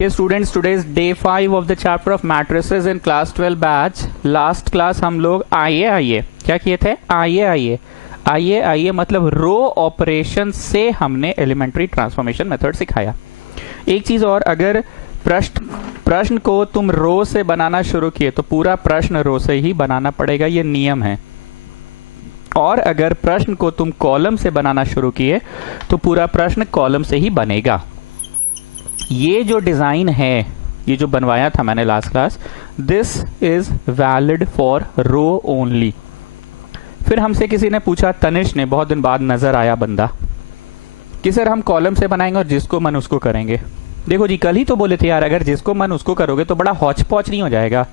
Okay students, today's day 5 of the chapter of matrices in class 12 batch. Last class हम लोग आइए क्या किए थे? आइए मतलब रो ऑपरेशन से हमने एलिमेंट्री ट्रांसफॉर्मेशन मेथड सिखाया। एक चीज और, अगर प्रश्न को तुम रो से बनाना शुरू किए तो पूरा प्रश्न रो से ही बनाना पड़ेगा, ये नियम है। और अगर प्रश्न को तुम कॉलम से बनाना शुरू किए तो पूरा प्रश्न कॉलम से ही बनेगा। ये जो डिजाइन है, ये जो बनवाया था मैंने last class, this is valid for row only. फिर हमसे किसी ने पूछा, तनिष ने, बहुत दिन बाद नजर आया बंदा, कि सर हम कॉलम से बनाएंगे और जिसको मन उसको करेंगे। देखो जी, कल ही तो बोले थे यार, अगर जिसको मन उसको करोगे तो बड़ा हौच पौच नहीं हो जाएगा?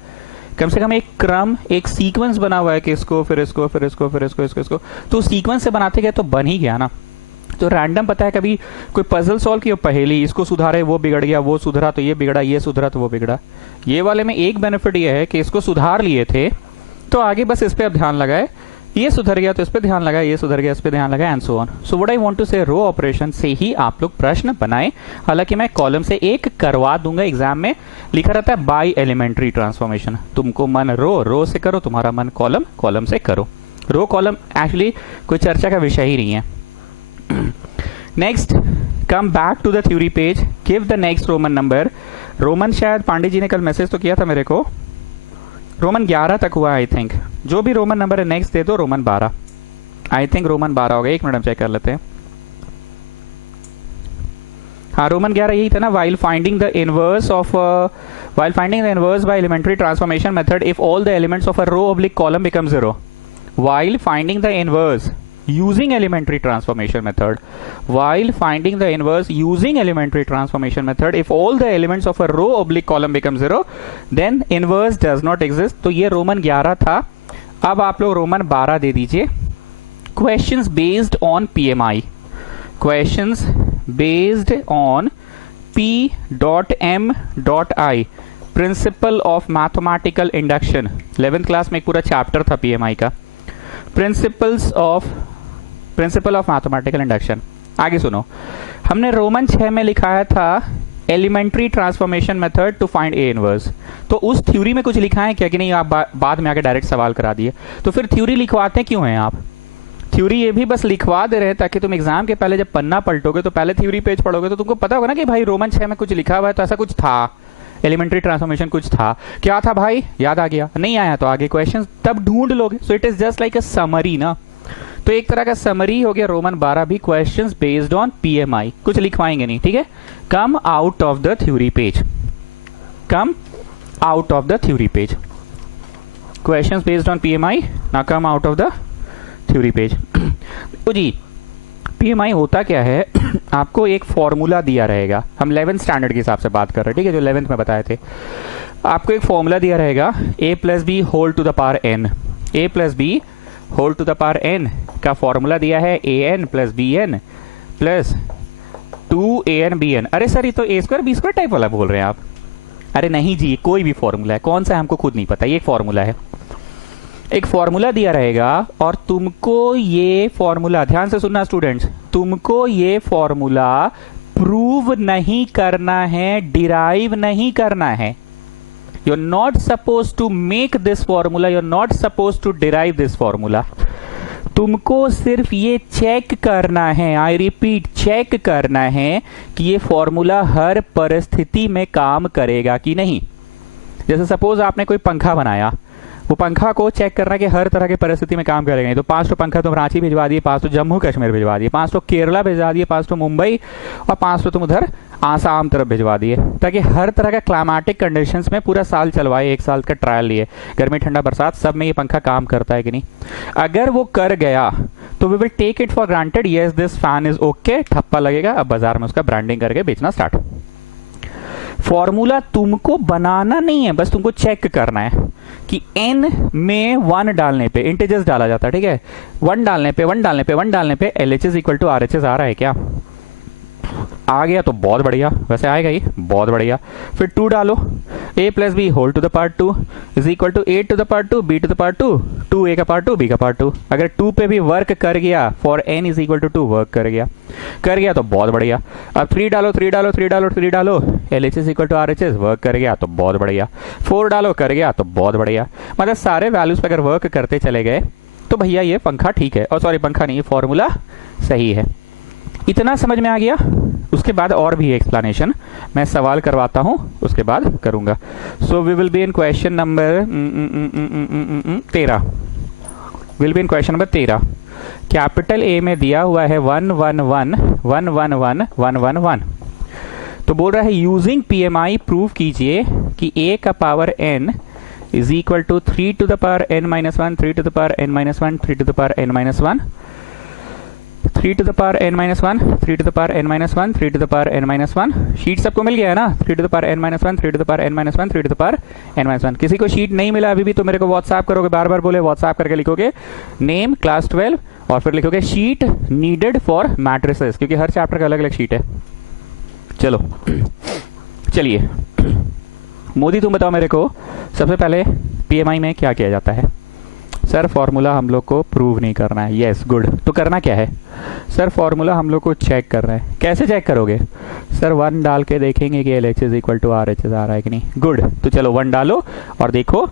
कम से कम एक क्रम, एक सीक्वेंस बना हुआ है कि इसको फिर इसको फिर इसको फिर इसको, तो सीक्वेंस से बनाते गए तो बन ही गया ना। तो रैंडम पता है, कभी कोई पजल सॉल्व किया, पहेली, इसको सुधारे वो बिगड़ गया, वो सुधरा तो ये बिगड़ा, ये सुधरा तो वो बिगड़ा। ये वाले में एक बेनिफिट ये है कि इसको सुधार लिए थे तो आगे बस इस पे अब ध्यान लगाए, ये सुधर गया तो इस पे ध्यान लगाए, ये सुधर गया इस पे ध्यान लगाए, and so on. So what I want to say, row operation से ही आप लोग प्रश्न बनाएं। हालांकि मैं कॉलम से एक करवा दूंगा, एग्जाम में लिखा रहता है बाय एलिमेंट्री ट्रांसफॉर्मेशन। तुमको मन रो से करो, तुम्हारा मन कॉलम से करो। रो कॉलम एक्चुअली कोई चर्चा का विषय ही नहीं है। Next, come back to the theory page, give the next Roman number. Roman शायद पांडे जी ने कल मैसेज तो किया था मेरे को, रोमन 11 तक हुआ आई थिंक। जो भी रोमन नंबर है नेक्स्ट दे दो, रोमन 12, आई थिंक रोमन 12 हो गया। एक मिनट चेक कर लेते हैं। हाँ, रोमन 11 यही था ना, while finding the inverse by elementary transformation method if all the elements of a row oblique column become 0. While finding the inverse using elementary transformation method, if all the elements of a row oblique column become 0, then inverse does not exist. तो ये Roman 11 था। अब आप लोग Roman 12 दे दीजिए। Questions based on PMI, P.M.I, principle of mathematical induction. 11th class में एक पूरा चैप्टर था PMI का, प्रिंसिपल ऑफ मैथमेटिकल इंडक्शन। आगे सुनो, हमने रोमन 6 में लिखाया था elementary transformation method to find a inverse. तो उस थ्योरी में कुछ लिखा है क्या कि नहीं? आप बाद में आके डायरेक्ट सवाल करा दिए, तो फिर थ्योरी लिखवाते क्यों हैं आप? थ्योरी ये भी बस लिखवा दे रहे हैं ताकि तुम एग्जाम के पहले जब पन्ना पलटोगे तो पहले थ्योरी पेज पढ़ोगे तो तुमको पता होगा ना कि भाई रोमन 6 में कुछ लिखा हुआ है, तो ऐसा कुछ था, एलिमेंट्री ट्रांसफॉर्मेशन कुछ था। क्या था भाई? याद आ गया? नहीं आया तो आगे क्वेश्चन तब ढूंढ लोगे। सो it is just like a summary ना, तो एक तरह का समरी हो गया रोमन 12 भी। क्वेश्चंस बेस्ड ऑन पीएमआई, कुछ लिखवाएंगे नहीं, ठीक है? Come out of the theory page, questions based on PMI ना come out of the theory page. तो जी, पीएमआई होता क्या है? आपको एक फॉर्मूला दिया रहेगा, हम 11th स्टैंडर्ड के हिसाब से बात कर रहे हैं, ठीक है, जो 11th में बताए थे। आपको एक फॉर्मूला दिया रहेगा, a plus b whole to the power n, a plus b whole to the power n का फॉर्मूला दिया है an plus bn plus 2an bn। अरे सर, ये तो a square b square type वाला बोल रहे हैं आप। अरे नहीं जी, कोई भी फॉर्मूला है, कौन सा है हमको खुद नहीं पता, ये एक फॉर्मूला है। एक फॉर्मूला दिया रहेगा और तुमको ये फॉर्मूला, ध्यान से सुनना स्टूडेंट्स, तुमको ये फॉर्मूला प्रूव नहीं करना है, डिराइव नहीं करना है। You're not supposed to make this formula, you're not supposed to derive this formula. तुमको सिर्फ ये चेक करना है, आई रिपीट, चेक करना है कि ये फॉर्मूला हर परिस्थिति में काम करेगा कि नहीं। जैसे सपोज आपने कोई पंखा बनाया, वो पंखा को चेक करना कि हर तरह की परिस्थिति में काम करेगा। तो 5 तो पंखा तुम रांची भिजवा दिए, 5 तो जम्मू कश्मीर भिजवा दिए, 5 तो केरला भिजवा दिए, 5 तो मुंबई, और 5 तो तुम उधर आसाम तरफ भिजवा दिए, ताकि हर तरह का क्लाइमेटिक कंडीशंस में पूरा साल चलवाए, 1 साल का ट्रायल लिए, गर्मी ठंडा बरसात सब में ये पंखा काम करता है कि नहीं। अगर वो कर गया तो we will take it for granted, yes this fan is okay, ठप्पा लगेगा, अब बाजार में उसका ब्रांडिंग करके बेचना स्टार्ट। फॉर्मूला तुमको बनाना नहीं है, बस तुमको चेक करना है कि n में 1 डालने पे, इंटीजर्स डाला जाता है, ठीक है, 1 डालने पे LHS इक्वल टू RHS आ रहा है क्या? आ गया तो बहुत बढ़िया, वैसे आएगा ये, बहुत बढ़िया। फिर 2 डालो, a plus b whole to the power 2 is equal to a to the power 2 b to the power 2, 2a का पावर 2 b का पावर 2। अगर 2 पे भी वर्क कर गया, for n is equal to 2 work कर गया तो बहुत बढ़िया। अब 3 डालो, 3 डालो, 3 डालो, 3 डालो, LHS is equal to RHS work कर गया तो बहुत बढ़िया। 4 डालो, कर गया तो बहुत बढ़िया। मतलब सारे वैल्यूज पे अगर वर्क करते चले गए तो भैया ये पंखा ठीक है, और सॉरी पंखा नहीं, ये फॉर्मूला सही है। इतना समझ में आ गया। उसके बाद और भी एक्सप्लेनेशन मैं सवाल करवाता हूं, उसके बाद करूंगा। So we will be in question number 13। Will be in question number 13। Capital A में दिया हुआ है 1 1 1 1 1 1 1 1 1। तो बोल रहा है यूजिंग PMI प्रूव कीजिए कि a का power n is equal to 3 to the power n minus 1, 3 to the power n minus 1, 3 to the power n minus 1, 3 to the power n minus 1, 3 to the power n minus 1, 3 to the power n minus 1। Sheet सबको मिल गया है ना? 3 to the power n minus 1, 3 to the power n minus 1, 3 to the power n minus 1। किसी को sheet नहीं मिला अभी भी तो मेरे को व्हाट्सएप करोगे, बार बार बोले व्हाट्सएप करके लिखोगे नेम क्लास 12 और फिर लिखोगे शीट नीडेड फॉर मैट्रिसेस, क्योंकि हर चैप्टर का अलग अलग शीट है। चलो चलिए मोदी तुम बताओ मेरे को, सबसे पहले PMI में क्या किया जाता है? सर फॉर्मूला हम लोग को प्रूव नहीं करना है। Yes good. तो करना क्या है? सर फॉर्मूला हम लोग को चेक करना है। कैसे चेक करोगे? सर 1 डाल के देखेंगे कि LHS इक्वल टू RHS आ रहा है कि नहीं। गुड। तो चलो 1 डालो और देखो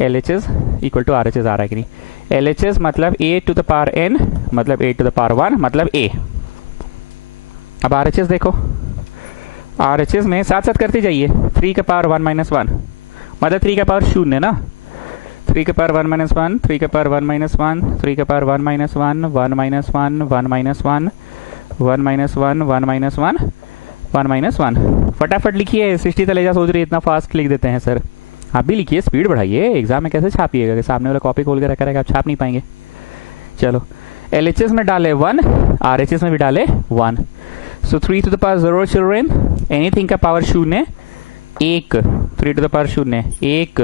LHS इक्वल टू RHS आ रहा है कि नहीं। LHS मतलब a to the power n मतलब a टू द पावर 1 मतलब a। अब RHS देखो, RHS में साथ साथ करते जाइए। 3 का पावर 1 माइनस 1 मतलब 3 का पावर 0 ना, 3 का पावर 1 माइनस 1, 3 का पावर 1 माइनस 1, 3 का power 1 minus 1, 1 minus 1, 1 minus 1, 1 minus 1, 1 minus 1, 1 minus 1। फटाफट लिखिए, सृष्टि तलेजा सोच रही है इतना फास्ट लिख देते हैं सर। आप भी लिखिए, स्पीड बढ़ाइए, एग्जाम में कैसे छापिएगा कि सामने वाला कॉपी खोल के रखा रहेगा, आप छाप नहीं पाएंगे। चलो LHS में डाले 1, RHS में भी डाले 1। So 3 to the power 0 children, anything का पावर 0 1, 3 टू द पावर 0 1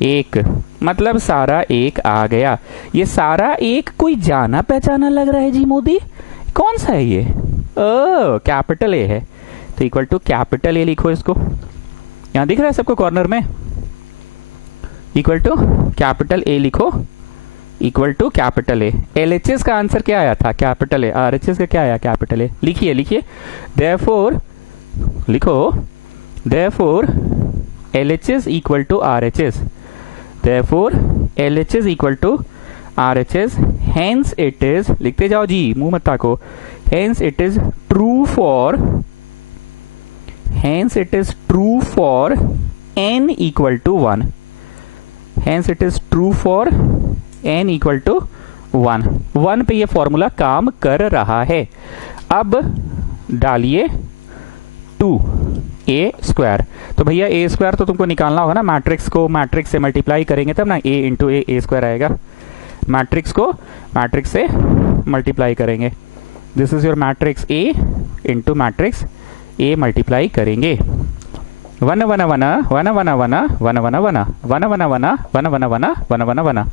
1 मतलब सारा 1 आ गया। ये सारा 1 कोई जाना पहचाना लग रहा है जी मोदी, कौन सा है ये? ओ कैपिटल A है, तो इक्वल टू कैपिटल A लिखो इसको। यहां दिख रहा है सबको कॉर्नर में, इक्वल टू कैपिटल A लिखो, equal to capital A। LHS का आंसर क्या आया था? Capital A। RHS का क्या आया? Capital A। लिखिए लिखिए, देयरफॉर लिखो, therefore LHS equal to RHS, therefore LHS equal to RHS, hence it is, लिखते जाओ जी, मुंह मत ताको, hence it is true for, hence it is true for n equal to 1, hence it is true for n equal to 1। 1 पे ये formula काम कर रहा है। अब डालिए 2a²। तो भैया a² तो तुमको निकालना होगा ना, मैट्रिक्स को मैट्रिक्स से मल्टीप्लाई करेंगे तब ना a इंटू a² आएगा। मैट्रिक्स को मैट्रिक्स से मल्टीप्लाई करेंगे। This is your matrix a into matrix a multiply करेंगे। 1 1 1 1 1 1 1 1 1 1 1 1 1 1 1।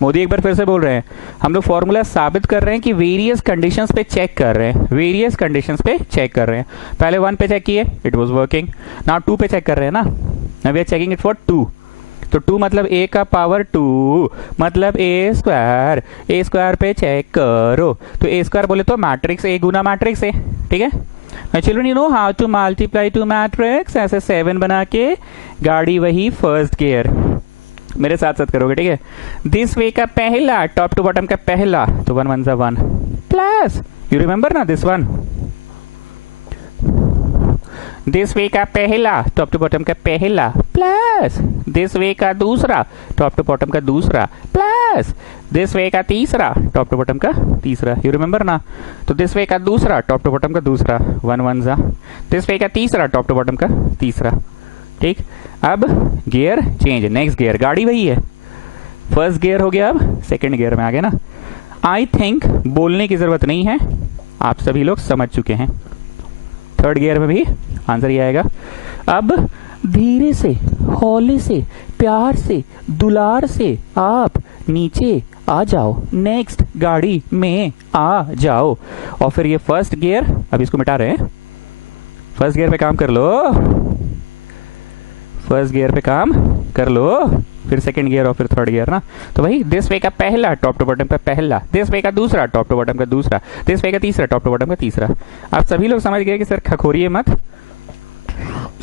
मोदी एक बार फिर से बोल रहे हैं, हम लोग फॉर्मूला साबित कर रहे हैं कि वेरियस कंडीशंस पे चेक कर रहे हैं, वेरियस कंडीशंस पे चेक कर रहे हैं। पहले 1 पे चेक किए, इट वाज वर्किंग। नाउ 2 पे चेक कर रहे हैं ना, now we are checking it for 2। तो 2 मतलब a का पावर 2 मतलब a² पे चेक करो। तो a² बोले तो matrix a Guna matrix a, ठीक है। Children you know how to multiply two matrix, ऐसे 7 बना के गाड़ी वही फर्स्ट गियर, मेरे साथ साथ करोगे, ठीक है। दिस वे का पहला, टॉप टू बॉटम का पहला, तो 1 1 1 प्लस, यू रिमेंबर ना दिस वन, दिस वे का पहला, टॉप टू बॉटम का पहला, प्लस दिस वे का दूसरा, टॉप टू बॉटम का दूसरा, प्लस दिस वे का तीसरा, टॉप टू बॉटम का तीसरा, यू रिमेंबर ना। तो दिस वे का दूसरा, टॉप टू बॉटम का दूसरा, 1 1 जा, दिस वे का तीसरा, टॉप टू बॉटम का तीसरा, ठीक। अब गियर चेंज, नेक्स्ट गियर, गाड़ी वही है, फर्स्ट गियर हो गया, अब सेकंड गियर में आ गया ना। आई थिंक बोलने की जरूरत नहीं है, आप सभी लोग समझ चुके हैं। थर्ड गियर में भी आंसर ये आएगा। अब धीरे से, हौले से, प्यार से, दुलार से आप नीचे आ जाओ, नेक्स्ट गाड़ी में आ जाओ। और फिर ये फर्स्ट गियर, अब इसको मिटा रहे हैं, फर्स्ट गियर पे काम कर लो, फर्स्ट गियर पे काम कर लो, फिर सेकंड गियर और फिर थर्ड गियर ना। तो भाई दिस वे का पहला टॉप टू बॉटम का पहला, दिस वे का दूसरा टॉप टू बॉटम का दूसरा, दिस वे का तीसरा टॉप टू बॉटम का तीसरा। आप सभी लोग समझ गए कि सर खखोरिए मत,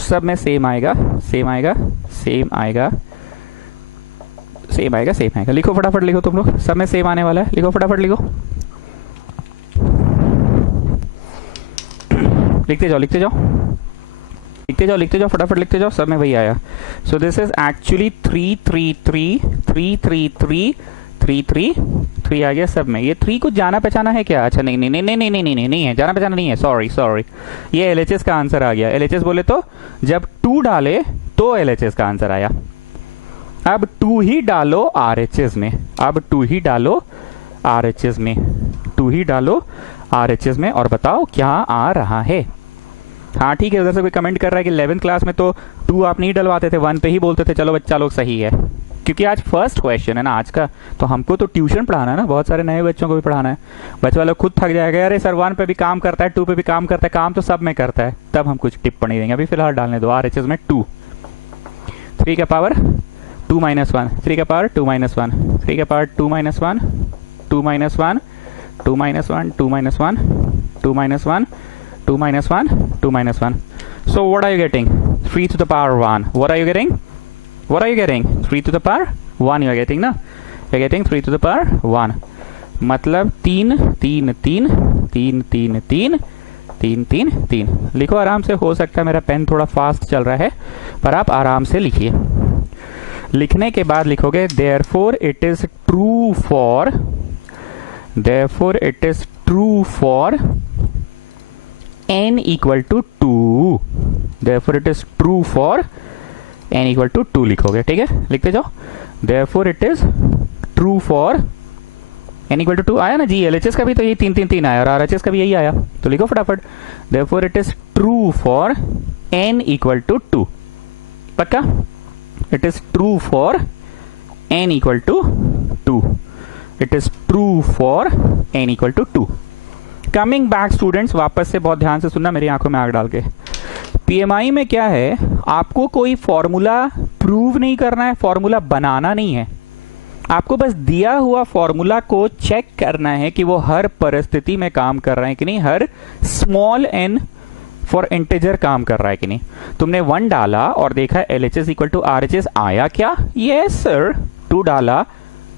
सब में सेम आएगा, सेम आएगा, सेम आएगा, सेम आएगा, सेम आएगा। लिखो फटाफट लिखो तुम लोग, सब में सेम आने वाला है, लिखो फटाफट लिखो, लिखते जाओ लिखते जाओ लिखते जाओ लिखते जाओ, फटाफट लिखते जाओ, सब में वही आया। सो दिस इज एक्चुअली 3 3 3 3 3 3 3 3 3 आ गया सब में। ये 3 को जाना पहचाना है क्या? अच्छा नहीं नहीं नहीं नहीं नहीं नहीं नहीं नहीं है, जाना पहचाना नहीं है, सॉरी सॉरी, ये एलएचएस का आंसर आ गया। एलएचएस बोले तो जब 2 डाले तो एलएचएस का आंसर आया। अब 2 ही डालो आरएचएस में, अब 2 ही डालो आरएचएस में, 2 ही डालो आरएचएस में और बताओ क्या आ रहा है। हाँ ठीक है, उधर से कोई कमेंट कर रहा है कि 11th क्लास में तो 2 आप नहीं डलवाते थे, 1 पे ही बोलते थे। चलो बच्चा लोग सही है, क्योंकि आज फर्स्ट क्वेश्चन है ना आज का, तो हमको तो ट्यूशन पढ़ाना है ना, बहुत सारे नए बच्चों को भी पढ़ाना है। बच्चा वाला खुद थक जाएगा, अरे सर 1 पे भी काम करता है, 2 पे भी काम करता है, काम तो सब में करता है, तब हम कुछ टिप्पणी देंगे। अभी फिलहाल डालने दो आरएचएस में 2, 3 का पावर 2 - 1, 3 का पावर 2 - 1, 3 का power 2 - 1, 2 - 1, 2 - 1, 2 - 1, 2 - 1, 2 - 1, 2 - 1. So what are you getting? 3 to the power 1. What are you getting? What are you getting? 3 to the power 1 you are getting ना? You are getting 3 to the power 1. मतलब 3 3 3 3 3 3 3 3 3। लिखो आराम से, हो सकता है मेरा पेन थोड़ा फास्ट चल रहा है, पर आप आराम से लिखिए। लिखने के बाद लिखोगे therefore it is true for, therefore it is true for n equal to 2, therefore it is true for n equal to 2 लिखोगे, ठीक है, लिखते जाओ। therefore it is true for n equal to 2 आया ना जी, एलएचएस का भी तो ये 3 3 3 आया और आरएचएस का भी यही आया, तो लिखो फटाफट therefore it is true for n equal to 2। पक्का? it is true for n equal to 2, it is true for n equal to 2। Coming back students, वापस से बहुत ध्यान से सुनना, मेरी आंखों में आग डाल के। पीएमआई में क्या है, आपको कोई फॉर्मूला प्रूव नहीं करना है, फॉर्मूला बनाना नहीं है, आपको बस दिया हुआ फॉर्मूला को चेक करना है कि वो हर परिस्थिति में काम कर रहा है कि नहीं, हर स्मॉल एन फॉर इंटीजर काम कर रहा है कि नहीं। तुमने 1 डाला और देखा एलएचएस इक्वल टू आरएचएस आया क्या? Yes sir. 2 डाला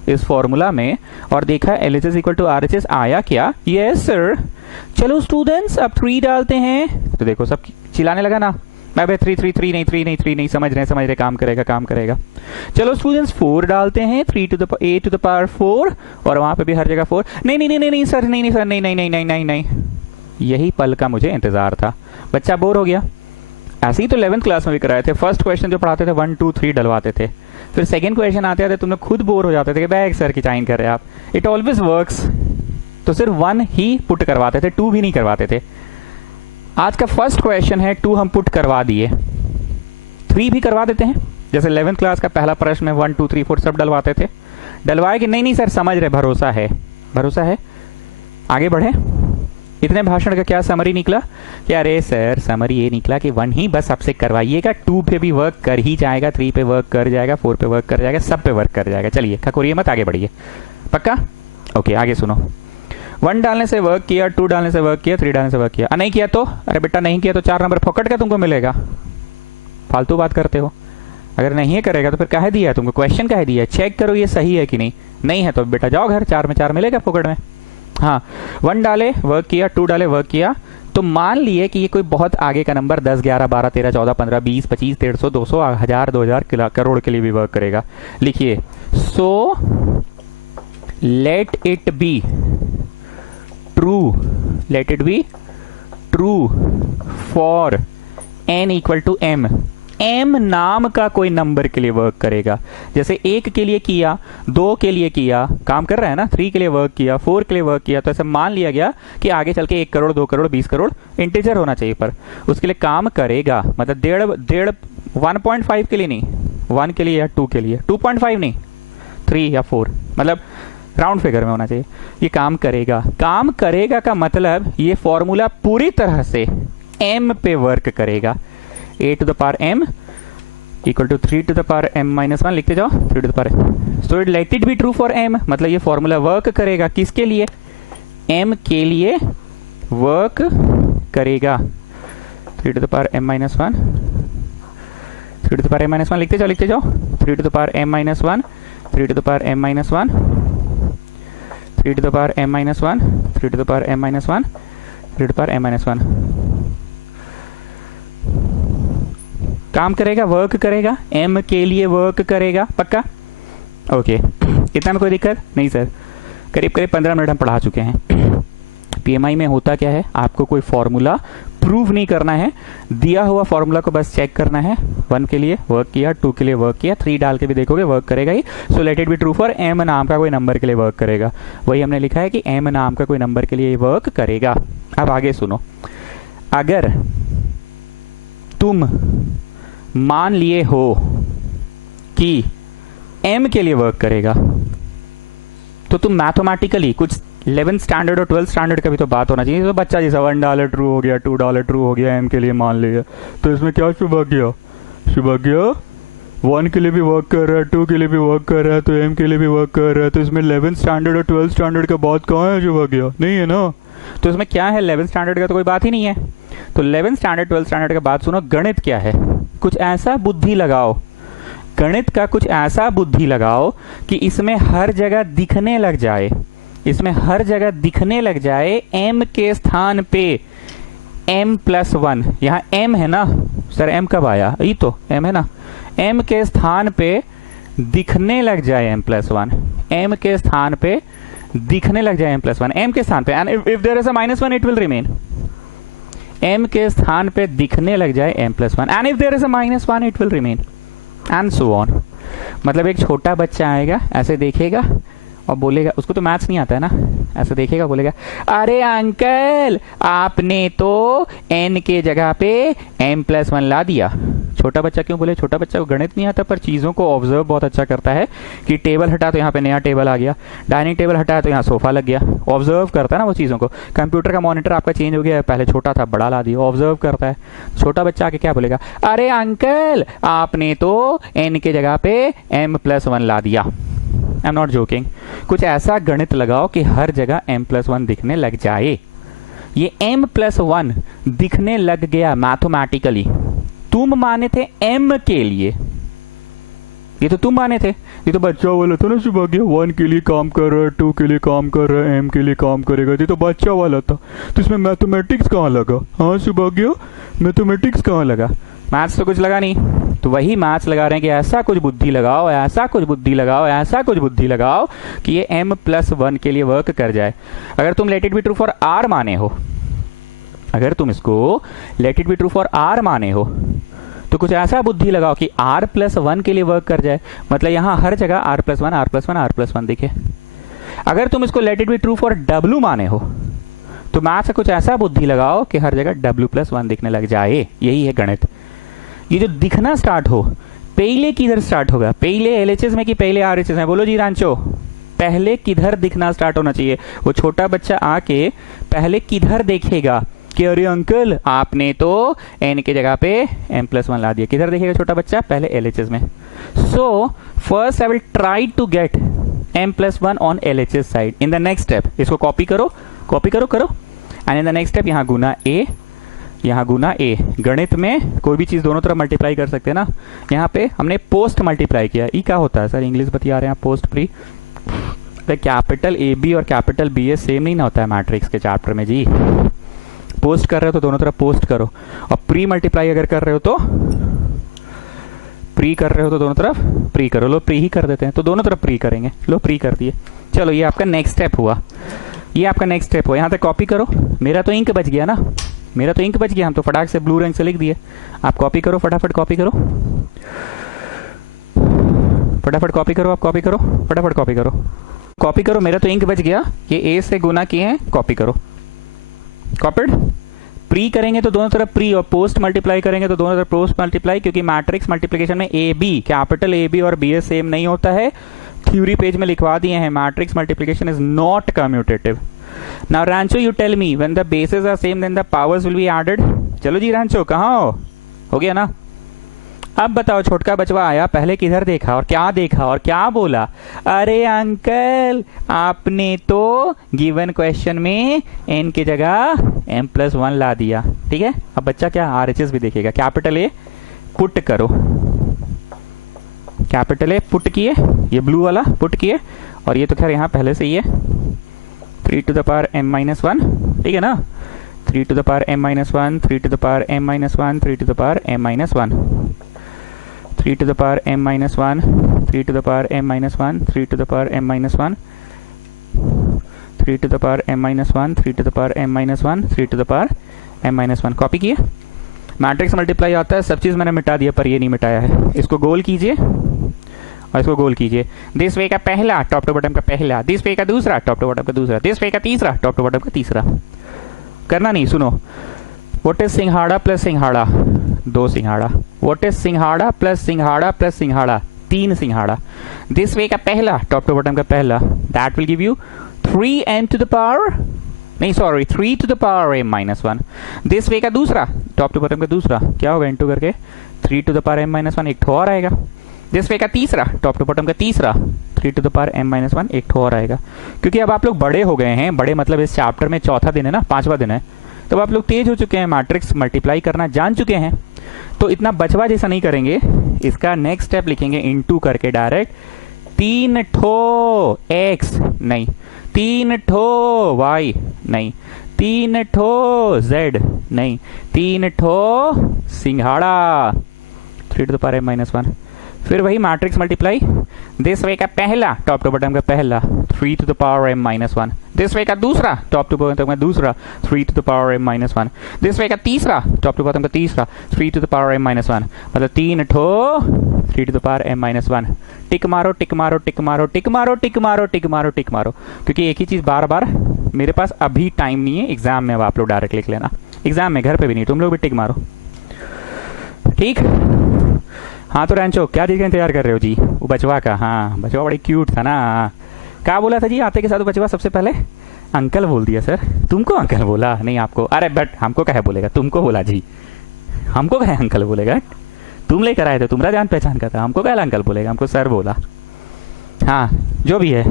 इस फॉर्मूला में और देखा एलएचएस इक्वल टू आरएचएस आया क्या? Yes sir. चलो स्टूडेंट्स अब 3 डालते हैं, तो देखो सब चिल्लाने लगा ना, अबे 3 3 3 नहीं 3 नहीं 3 नहीं, समझ रहे, काम करेगा काम करेगा। चलो स्टूडेंट्स 4 डालते हैं, 3 to the a to the power 4, और वहां पे भी हर जगह 4। नहीं नहीं नहीं नहीं सर, नहीं सर, नहीं नहीं नहीं नहीं नहीं नहीं, यही पल का मुझे इंतजार था। बच्चा बोर हो गया। ऐसे ही तो 11th क्लास में भी कराए थे, फर्स्ट क्वेश्चन जो पढ़ाते थे 1 2 3 डलवाते थे, फिर सेकंड क्वेश्चन आते आते तुम लोग खुद बोर हो जाते थे कि बैग सर की चाइन कर रहे हैं आप, इट ऑलवेज वर्क्स। तो सिर्फ 1 ही पुट करवाते थे, 2 भी नहीं करवाते थे। आज का फर्स्ट क्वेश्चन है 2 हम पुट करवा दिए, 3 भी करवा देते हैं, जैसे 11th क्लास का पहला प्रश्न में 1 2 3 4 सब डलवाते थे। डलवाए कि नहीं? नहीं सर समझ रहे, भरोसा है, भरोसा है। आगे बढ़े। इतने भाषण का क्या समरी निकला कि अरे सर समरी ये निकला कि 1 ही बस आपसे करवाइएगा, 2 पे भी वर्क कर ही जाएगा, 3 पे वर्क कर जाएगा, 4 पे वर्क कर जाएगा, सब पे वर्क कर जाएगा। चलिए खखोरिए मत, आगे बढ़िए। पक्का? ओके आगे सुनो। 1 डालने से वर्क किया, 2 डालने से वर्क किया, 3 डालने से वर्क किया। नहीं किया तो अरे बेटा नहीं किया तो 4 नंबर फोकट का तुमको मिलेगा। फालतू बात करते हो। अगर नहीं करेगा तो फिर काहे दिया है तुमको, क्वेश्चन काहे दिया है? चेक करो ये सही है कि नहीं। नहीं है तो बेटा जाओ घर, 4 में 4 मिलेगा फोकट में। हाँ 1 डाले वर्क किया, 2 डाले वर्क किया, तो मान लिए कि ये कोई बहुत आगे का नंबर 10 11 12 13 14 15 20 25 150 200 1000 2000 करोड़ के लिए भी वर्क करेगा। लिखिए so let it be true, let it be true for n equal to m। m नाम का कोई नंबर के लिए वर्क करेगा। जैसे 1 के लिए किया, 2 के लिए किया, काम कर रहा है ना, 3 के लिए वर्क किया, 4 के लिए वर्क किया, तो ऐसा मान लिया गया कि आगे चल के 1 करोड़ 2 करोड़ 20 करोड़ इंटीजर होना चाहिए, पर उसके लिए काम करेगा। मतलब 1.5 के लिए नहीं, 1 के लिए या 2 के लिए, 2.5 नहीं, 3 या 4, मतलब राउंड फिगर में होना चाहिए। ये काम करेगा। काम करेगा का मतलब ये फॉर्मूला पूरी तरह से m पे वर्क करेगा। a to the power m equal to 3 to the power m minus 1 लिखते जाओ, 3 to the power. So it let it be true for m, मतलब ये फॉर्मूला वर्क करेगा किसके लिए, m के लिए वर्क करेगा। 3 to the power m minus 1, 3 to the power m minus 1 लिखते जाओ 3 to the power m minus 1, 3 to the power m minus 1, 3 to the power m minus 1, 3 to the power m minus 1, 3 to the power m minus 1। काम करेगा, work करेगा, m के लिए work करेगा, पक्का? Okay, इतना में कोई दिक्कत नहीं सर। करीब करीब 15 मिनट हम पढ़ा चुके हैं। पीएमआई में होता क्या है, आपको कोई फॉर्मूला प्रूव नहीं करना है, दिया हुआ फॉर्मूला को बस चेक करना है। 1 के लिए वर्क किया, 2 के लिए वर्क किया, 3 डाल के भी देखोगे वर्क करेगा ही। So let it be true for m नाम का कोई नंबर के लिए वर्क करेगा। वही हमने लिखा है कि m नाम का कोई नंबर के लिए वर्क करेगा। अब आगे सुनो, अगर तुम मान लिए हो कि m के लिए वर्क करेगा, तो तुम मैथमेटिकली कुछ 11th स्टैंडर्ड और 12th स्टैंडर्ड का भी तो बात होना चाहिए। तो बच्चा जैसा $1 ट्रू हो गया, $2 ट्रू हो गया, m के लिए मान लिया, तो इसमें क्या शुभाग्या 1 के लिए भी वर्क कर रहा है, 2 के लिए भी वर्क कर रहा है, तो m के लिए भी वर्क कर रहा है, तो इसमें 11th स्टैंडर्ड और 12th स्टैंडर्ड का बात कहाँ है शुभाग्या? नहीं है ना। तो इसमें क्या है, 11th स्टैंडर्ड का तो कोई बात ही नहीं है। तो 11th स्टैंडर्ड 12th स्टैंडर्ड का बात सुनो, गणित क्या है, कुछ ऐसा बुद्धि लगाओ, गणित का कुछ ऐसा बुद्धि लगाओ कि इसमें हर जगह दिखने लग जाए, इसमें हर जगह दिखने लग जाए m के स्थान पे m+1। यहाँ m है ना सर, m कब आया, ये तो m है ना, m के स्थान पे दिखने लग जाए m+1, m के स्थान पे दिखने लग जाए m+1, m के स्थान पे, and if there is a -1 it will remain. m के स्थान पे दिखने लग जाए m+1 and if there is a -1 it will remain and so on. मतलब एक छोटा बच्चा आएगा, ऐसे देखेगा और बोलेगा, उसको तो मैथ्स नहीं आता है ना, ऐसे देखेगा बोलेगा, अरे अंकल आपने तो n के जगह पे m+1 ला दिया। छोटा बच्चा क्यों बोले, छोटा बच्चा को गणित नहीं आता पर चीज़ों को ऑब्जर्व बहुत अच्छा करता है कि टेबल हटा तो यहाँ पे नया टेबल आ गया, डाइनिंग टेबल हटाया तो यहाँ सोफा लग गया। ऑब्जर्व करता है ना वो चीज़ों को। कंप्यूटर का मॉनिटर आपका चेंज हो गया, पहले छोटा था बड़ा ला दिया, ऑब्जर्व करता है। छोटा बच्चा आके क्या बोलेगा, अरे अंकल आपने तो n के जगह पे m+1 ला दिया। I am not joking. कुछ ऐसा गणित लगाओ कि हर जगह m+1 दिखने लग जाए। ये m+1 दिखने लग गया मैथमेटिकली। तुम माने थे m के लिए, ये तो तुम माने थे, ये तो बच्चा वाला था ना शुभाग्य, 1 के लिए काम कर रहा है, 2 के लिए काम कर रहा है, m के लिए काम करेगा, ये तो बच्चा वाला था। तो इसमें मैथमेटिक्स कहाँ लगा? हाँ शुभाग्य, मैथमेटिक्स कहाँ लगा? मैथ्स तो कुछ लगा नहीं। तो वही मैथ्स लगा रहे हैं कि ऐसा कुछ बुद्धि लगाओ, ऐसा कुछ बुद्धि लगाओ, ऐसा कुछ बुद्धि लगाओ कि ये m+1 के लिए वर्क कर जाए। अगर तुम late it be true for r माने हो, अगर तुम इसको late it be true for r माने हो, तो कुछ ऐसा बुद्धि लगाओ कि r+1 के लिए वर्क कर जाए। मतलब यहां हर जगह r+1 r+1 r+1 दिखे। अगर तुम इसको late it be true for w माने हो, तो मैथ से कुछ ऐसा बुद्धि लगाओ कि हर जगह w+1 दिखने लग जाए। यही है गणित। ये जो दिखना स्टार्ट हो, पहले किधर स्टार्ट होगा? पहले एलएचएस में कि पहले आरएचएस में? बोलो जी रांचो, पहले किधर दिखना स्टार्ट होना चाहिए? वो छोटा बच्चा आके पहले किधर देखेगा कि अरे अंकल आपने तो n के जगह पे m+1 ला दिया। किधर देखेगा छोटा बच्चा? पहले एलएचएस में। So first I will try to get m+1 on LHS side. In the next step इसको कॉपी करो and in the next step यहाँ गुना a, यहाँ गुना a। गणित में कोई भी चीज दोनों तरफ मल्टीप्लाई कर सकते हैं ना। यहाँ पे हमने पोस्ट मल्टीप्लाई किया। ई क्या होता है सर? इंग्लिश बता रहे हैं, पोस्ट प्री। कैपिटल AB और कैपिटल BS सेम नहीं ना होता है मैट्रिक्स के चैप्टर में जी। पोस्ट कर रहे हो तो दोनों तरफ पोस्ट करो, और प्री मल्टीप्लाई अगर कर रहे हो तो प्री कर रहे हो तो दोनों तरफ प्री करो। लो प्री ही कर देते हैं, तो दोनों तरफ प्री करेंगे। लो प्री कर दिए। चलो ये आपका नेक्स्ट स्टेप हुआ, ये आपका नेक्स्ट स्टेप हुआ। यहाँ तक कॉपी करो। मेरा तो इंक बच गया ना, मेरा तो इंक बच गया। हम तो फटाक से ब्लू रंग से लिख दिए। आप कॉपी करो, फटाफट कॉपी करो, फटाफट कॉपी करो, आप कॉपी करो, फटाफट कॉपी करो, कॉपी करो। मेरा तो इंक बच गया। ये ए से गुना किए हैं, कॉपी करो। कॉपीड। प्री करेंगे तो दोनों तरफ प्री, और पोस्ट मल्टीप्लाई करेंगे तो दोनों तरफ पोस्ट मल्टीप्लाई, क्योंकि मैट्रिक्स मल्टीप्लिकेशन में A B, capital A B और BS सेम नहीं होता है। थ्योरी पेज में लिखवा दिए हैं, matrix multiplication is not commutative. Now Rancho you tell me when the bases are same then the powers will be added. चलो जी रांचो कहाँ हो गया ना। अब बताओ छोटका बचवा आया, पहले किधर देखा और क्या बोला? अरे अंकल आपने तो गिवन क्वेश्चन में n की जगह m+1 ला दिया। ठीक है, अब बच्चा क्या RHS भी देखेगा। कैपिटल ए पुट करो, कैपिटल ए पुट किए, ये ब्लू वाला पुट किए, और ये तो खैर यहाँ पहले से ही है 3 to the power m-1, ठीक है ना। 3 to the power m-1, 3 to the power m-1, 3 to the power m-1, 3 to the power m-1, 3 to the power m-1, 3 to the power m-1, 3 to the power m-1, 3 to the power m-1, 3 to the power m-1। Copy किए, matrix multiply आता है, सब चीज मैंने मिटा दिया पर ये नहीं मिटाया है। इसको गोल कीजिए और इसको गोल कीजिए। दिस वे का पहला टॉप टू बॉटम का पहला, दिस वे का दूसरा टॉप टू बॉटम का दूसरा, दिस वे का तीसरा टॉप टू बॉटम का तीसरा। करना नहीं, सुनो। व्हाट इज सिंघाड़ा प्लस सिंघाड़ा? 2 सिंघाड़ा। व्हाट इज सिंघाड़ा प्लस सिंघाड़ा प्लस सिंघाड़ा? 3 सिंघाड़ा। दिस वे का पहला टॉप टू बॉटम का पहला, that will give you 3n to the power, नहीं sorry 3 to the power m-1। This way का दूसरा टॉप टू बॉटम का दूसरा, क्या होगा इंटू करके 3 to the power m-1, एक ठो और आएगा। दिस वे का तीसरा टॉप टू बॉटम का तीसरा 3 to the power m-1, एक ठो और आएगा। क्योंकि अब आप लोग बड़े हो गए हैं, बड़े मतलब इस चैप्टर में चौथा दिन है ना, 5वां दिन है, तो आप लोग तेज हो चुके हैं, मैट्रिक्स मल्टीप्लाई करना जान चुके हैं, तो इतना बचवा जैसा नहीं करेंगे। इसका नेक्स्ट स्टेप लिखेंगे इंटू करके डायरेक्ट, 3 ठो x नहीं, 3 ठो y नहीं, 3 ठो z नहीं, 3 ठो सिंघाड़ा 3 to the power m-1। फिर वही मैट्रिक्स मल्टीप्लाई, दिस वे का पहला टॉप टू बॉटम का पहला 3 to the power m-1, this way का दूसरा टॉप टू बॉटम का दूसरा 3 to the power m-1, this way का तीसरा टॉप टू बॉटम का तीसरा 3 to the power m-1, मतलब 3 ठो 3 to the power m-1। टिक मारो टिक मारो टिक मारो टिक मारो टिक मारो टिक मारो टिक मारो, क्योंकि एक ही चीज बार बार, मेरे पास अभी टाइम नहीं है, एग्जाम में अब आप लोग डायरेक्ट लिख लेना, एग्जाम में, घर पे भी नहीं, तुम लोग भी टिक मारो, ठीक। हाँ तो रैंचो क्या चीज का इंतजार कर रहे हो जी? वो बचवा का, हाँ बचवा बड़ी क्यूट था ना। क्या बोला था जी आते के साथ वो बचवा? सबसे पहले अंकल बोल दिया सर। तुमको अंकल बोला? नहीं आपको, अरे बट हमको कहे बोलेगा, तुमको बोला जी, हमको कहे अंकल बोलेगा, तुम लेकर आए थे, तुम्हारा जान पहचान का था, हमको कहे अंकल बोलेगा, हमको सर बोला। हाँ जो भी है,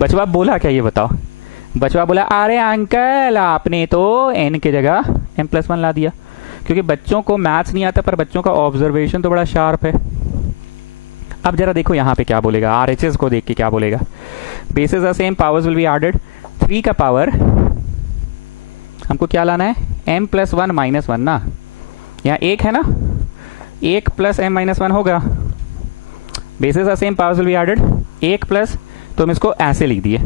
बचवा बोला क्या ये बताओ? बचवा बोला अरे अंकल आपने तो n की जगह m+1 ला दिया। क्योंकि बच्चों को मैथ्स नहीं आता, पर बच्चों का ऑब्जर्वेशन तो बड़ा शार्प है। अब जरा देखो यहाँ पे क्या बोलेगा, RHS को देख के क्या बोलेगा। Basis are same, powers will be added. 3 का पावर हमको क्या लाना है? m+1 -1 ना, यहाँ 1 है ना, 1 + m-1 होगा। Basis are same, powers will be added, 1 plus, तो हम इसको ऐसे लिख दिए।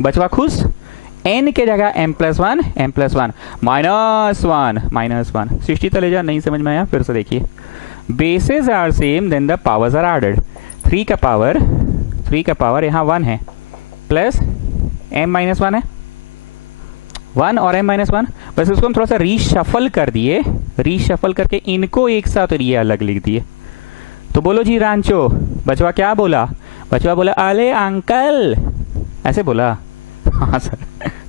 बचवा खुश, n के जगह m+1 -1 सृष्टि तो ले जा, नहीं समझ में आया फिर से देखिए। Basis are same then the powers are added. 3 का पावर यहाँ 1 है, प्लस m-1 है, 1 और m-1, बस इसको हम थोड़ा सा रीशफल कर दिए, रीशफल करके इनको एक साथ और ये अलग लिख दिए। तो बोलो जी रांचो, बचवा क्या बोला? बचवा बोला अले अंकल, ऐसे बोला। हाँ सर,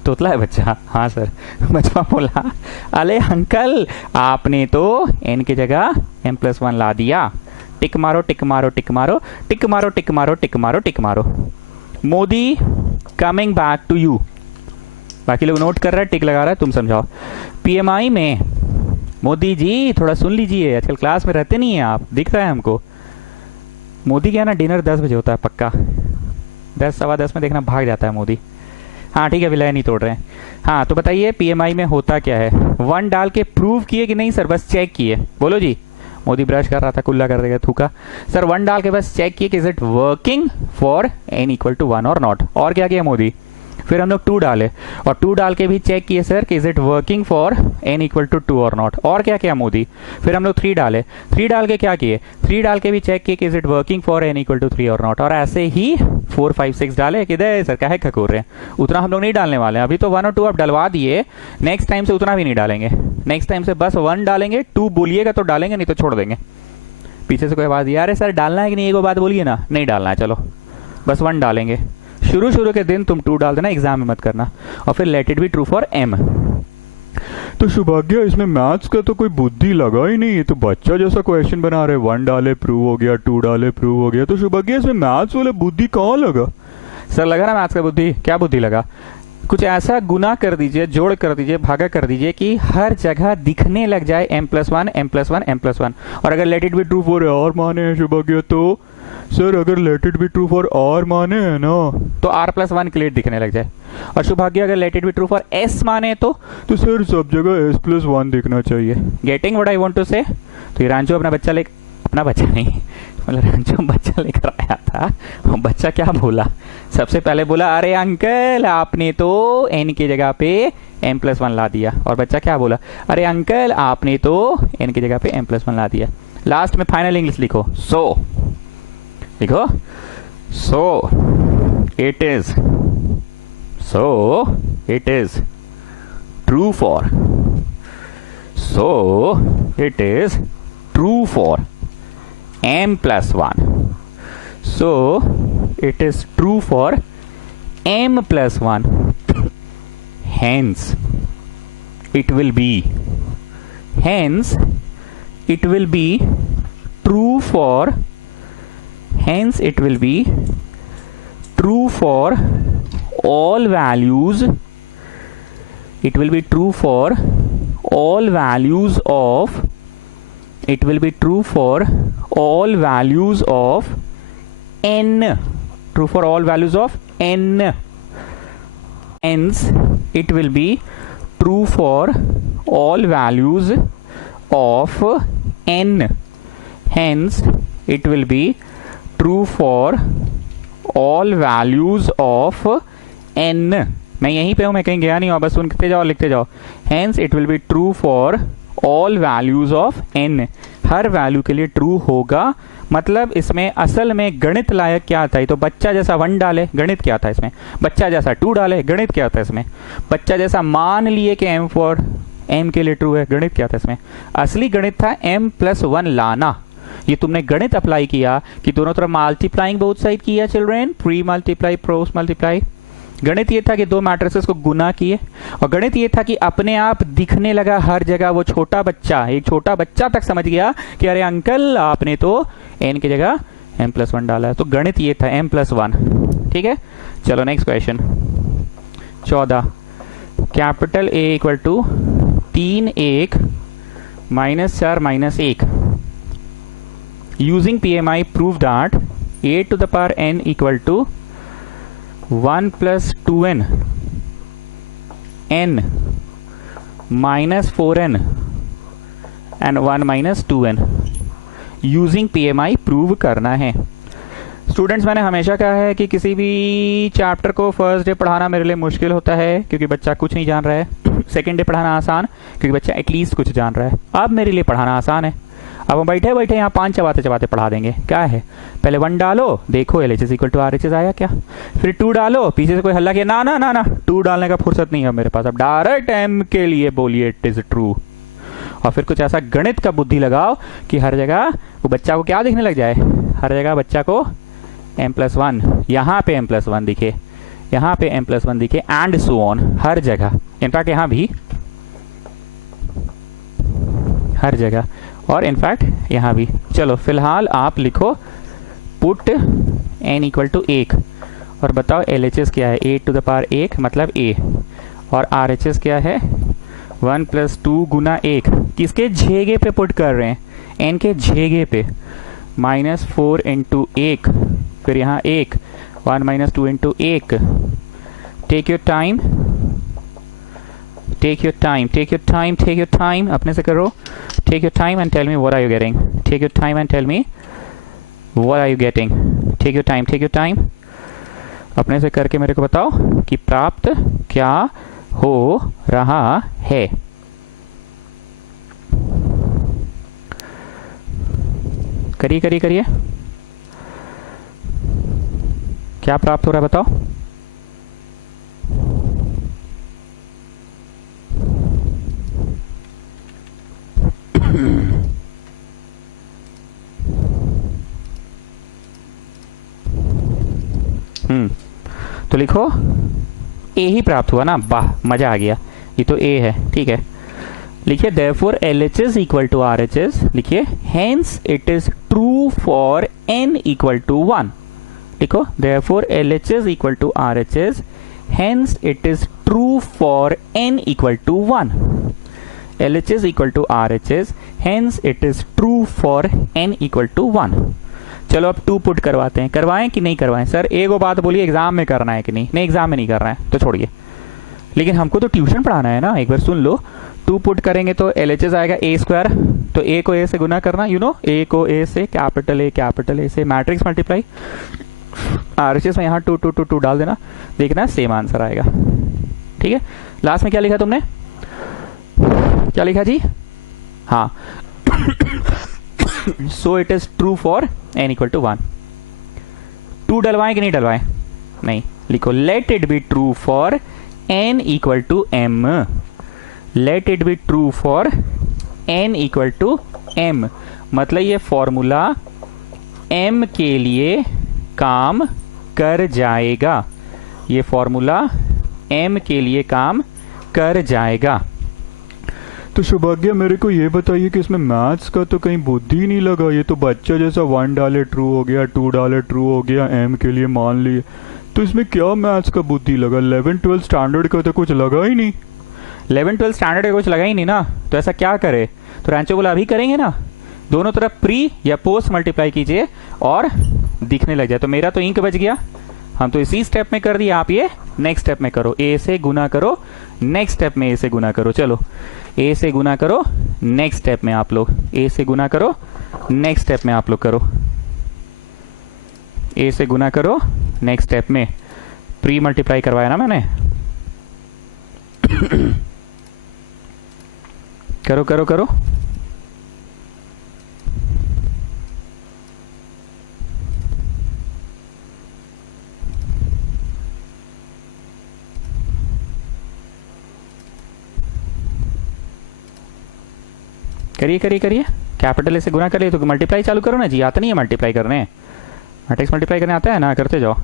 तोतला है बच्चा, हाँ सर। बचवा बोला अले अंकल आपने तो n की जगह m+1 ला दिया। टिक मारो टिक मारो टिक मारो टिक मारो टिक मारो टिक मारो टिक मारो। Modi coming back to you. बाकी लोग नोट कर रहा है, टिक लगा रहा है, तुम समझाओ। PMI में मोदी जी थोड़ा सुन लीजिए, आजकल क्लास में रहते नहीं है आप, दिख रहा है हमको। मोदी क्या ना, डिनर 10 बजे होता है पक्का, 10 सवा 10 में देखना भाग जाता है मोदी। हाँ ठीक है, विलय नहीं तोड़ रहे हैं। हाँ तो बताइए PMI में होता क्या है? 1 डाल के प्रूव किए कि नहीं सर? बस चेक किए। बोलो जी। मोदी ब्रश कर रहा था, कुल्ला कर देगा, थूका। सर 1 डाल के बस चेक किए कि is it working for n = 1 और नॉट। और क्या किया मोदी? फिर हम लोग 2 डाले, और 2 डाल के भी चेक किए सर कि is it working for n = 2 और नॉट। और क्या किया मोदी? फिर हम लोग 3 डाले, 3 डाल के क्या किए? 3 डाल के भी चेक किए कि is it working for n = 3 और नॉट। और ऐसे ही 4 5 6 डाले। किधर सर काहे खकोर रहे हैं? उतना हम लोग नहीं डालने वाले हैं, अभी तो 1 और 2 आप डलवा दिए, नेक्स्ट टाइम से उतना भी नहीं डालेंगे। नेक्स्ट टाइम से बस 1 डालेंगे, 2 बोलिएगा तो डालेंगे, नहीं तो छोड़ देंगे। पीछे से कोई आवाज, यार सर डालना है कि नहीं, एक बात बोलिए ना। नहीं डालना है, चलो बस 1 डालेंगे। शुरू शुरू के दिन तुम 2 डाल देना, एग्जाम में मत करना। और फिर late it be true for m। तो सौभाग्य इसमें मैथ्स का तो कोई बुद्धि लगा ही नहीं, ये तो बच्चा जैसा क्वेश्चन बना रहे, 1 डाले प्रूव हो गया, 2 डाले प्रूव हो गया। तो सौभाग्य इसमें मैथ्स वाला बुद्धि कहाँ लगा? सर लगा ना मैथ्स का बुद्धि? क्या बुद्धि लगा? कुछ ऐसा गुना कर दीजिए, जोड़ कर दीजिए, भागा कर दीजिए कि हर जगह दिखने लग जाए m+1 m+1 m+1। और अगर let it be true for और माने हैं सौभाग्य, तो सर अगर let it be true for r माने है ना, तो r+1 क्लियर दिखने लग जाए। और सौभाग्य अगर let it be true for s माने तो सर सब जगह s+1 दिखना चाहिए। Getting what I want to say? तो ये रांचो अपना बच्चा नहीं मतलब रांचो बच्चा लेकर आया था। और बच्चा क्या बोला? सबसे पहले बोला अरे अंकल आपने तो n की जगह पे m+1 ला दिया। और बच्चा क्या बोला? अरे अंकल आपने तो n की जगह पे m+1 ला दिया। लास्ट में फाइनल इंग्लिश लिखो, सो लिखो, सो it is true for, so it is true for m+1, so it is true for m+1, hence it will be true for, hence it will be true for all values, it will be true for all values of, it will be true for all values of n, true for all values of n, hence it will be true for all values of n, hence it will be true for all values of n। मैं यहीं पे हूं, मैं कहीं गया नहीं हूं, बस सुनते जाओ लिखते जाओ। hence it will be true for all values of n, her value के लिए ट्रू होगा। मतलब इसमें असल में गणित लायक क्या था? ये तो बच्चा जैसा 1 डाले, गणित क्या था इसमें? बच्चा जैसा 2 डाले, गणित क्या था इसमें? बच्चा जैसा मान लिए कि m के लिए ट्रू है, गणित क्या था इसमें? असली गणित था m+1 लाना। ये तुमने गणित अप्लाई किया कि दोनों तरफ मल्टीप्लाइंग बोथ साइड किया children, pre multiply cross multiply. गणित ये था कि 2 मैट्रिसेस को गुना किए। और गणित ये था कि अपने आप दिखने लगा हर जगह। वो छोटा बच्चा, एक छोटा बच्चा तक समझ गया कि अरे अंकल आपने तो n की जगह m+1 डाला है। तो गणित ये था m+1। ठीक है, चलो next question 14। Capital A equal to 3 1 -4 -1 using PMI prove that a to the power n equal to 1 + 2n n -4n and 1 - 2n using PMI prove करना है। स्टूडेंट्स मैंने हमेशा कहा है कि किसी भी चैप्टर को फर्स्ट डे पढ़ाना मेरे लिए मुश्किल होता है क्योंकि बच्चा कुछ नहीं जान रहा है। सेकेंड डे पढ़ाना आसान क्योंकि बच्चा एटलीस्ट कुछ जान रहा है। अब मेरे लिए पढ़ाना आसान है। अब हम बैठे बैठे यहाँ 5 चबाते चबाते पढ़ा देंगे। क्या है, पहले 1 डालो, देखो LHS इक्वल टू RHS आया क्या। फिर 2 डालो, पीछे से कोई हल्ला किया, ना ना ना ना 2 डालने का फुर्सत नहीं है मेरे पास। अब डायरेक्ट m के लिए बोलिए इट इज ट्रू। और फिर कुछ ऐसा गणित का बुद्धि लगाओ कि हर जगह वो बच्चा को क्या दिखने लग जाए, हर जगह बच्चा को m+1, यहाँ पे m+1 दिखे, यहाँ पे m+1 दिखे, एंड सो ऑन, हर जगह। इनफैक्ट यहाँ भी हर जगह, और इनफैक्ट यहाँ भी। चलो फिलहाल आप लिखो पुट n इक्वल टू 1 और बताओ LHS क्या है। a to the power 1 मतलब a, और RHS क्या है 1 + 2 गुना 1। किसके झेगे पे पुट कर रहे हैं? n के झेगे पे। -4 × 1, फिर यहाँ 1, 1 - 2 × 1। Take your time, take your time, take your time, take your time, अपने से करो। Take your time and tell me what are you getting. Take your time and tell me what are you getting. Take your time, take your time, अपने से करके मेरे को बताओ कि प्राप्त क्या हो रहा है। करिए करिए करिए, क्या प्राप्त हो रहा है बताओ। तो लिखो ए ही प्राप्त हुआ ना, वाह मजा आ गया, ये तो ए है, ठीक है। लिखिए therefore LHS equal to RHS, लिखिए hence it is true for n equal to 1। लिखो therefore LHS equal to RHS, hence it is true for n equal to 1। LHS equal to RHS, hence it is true for n equal to 1। चलो अब 2 put करवाते हैं, करवाएं कि नहीं करवाएं? Sir एक वो बात बोलिए, एग्जाम में करना है कि नहीं? नहीं एग्जाम में नहीं करना है तो छोड़िए, लेकिन हमको तो ट्यूशन पढ़ाना है ना, एक बार सुन लो। 2 पुट करेंगे तो LHS आएगा a स्क्वायर, तो a को a से गुना करना, यू नो a को a से, कैपिटल A से मैट्रिक्स मल्टीप्लाई, RHS में यहाँ 2 2 2 2 डाल देना, देखना सेम आंसर आएगा, ठीक है। लास्ट में क्या लिखा तुमने, क्या लिखा जी? हाँ so it is true for n equal to 1। 2 डलवाएं कि नहीं डलवाएं? नहीं, लिखो let it be true for n equal to m, let it be true for n equal to m, मतलब ये फॉर्मूला m के लिए काम कर जाएगा, ये फॉर्मूला m के लिए काम कर जाएगा। तो सौभाग्य मेरे को ये बताइए कि इसमें मैथ्स का तो कहीं बुद्धि नहीं लगा, ये तो बच्चा जैसा 1 डाले ट्रू हो गया, 2 डाले ट्रू हो गया, m के लिए मान लिए, तो इसमें क्या मैथ्स का बुद्धि लगा? 11-12 स्टैंडर्ड का तो कुछ लगा ही नहीं। 11-12 स्टैंडर्ड का कुछ लगा ही नहीं ना, तो ऐसा क्या करे? तो रैंचो बोला अभी करेंगे ना, दोनों तरफ प्री या पोस्ट मल्टीप्लाई कीजिए और दिखने लग जाए। तो मेरा तो इंक बच गया, हम तो इसी स्टेप में कर दिए, आप ये नेक्स्ट स्टेप में करो, a से गुना करो, नेक्स्ट स्टेप में a से गुना करो। चलो a से गुना करो, नेक्स्ट स्टेप में आप लोग a से गुना करो, नेक्स्ट स्टेप में आप लोग करो, a से गुना करो, नेक्स्ट स्टेप में प्री मल्टीप्लाई करवाया ना मैंने। करो करो करो, करिए करिए करिए, कैपिटल से गुना करिए तो मल्टीप्लाई चालू करो ना जी, आता नहीं है मल्टीप्लाई करने, मैट्रिक्स मल्टीप्लाई करने आता है ना, करते जाओ।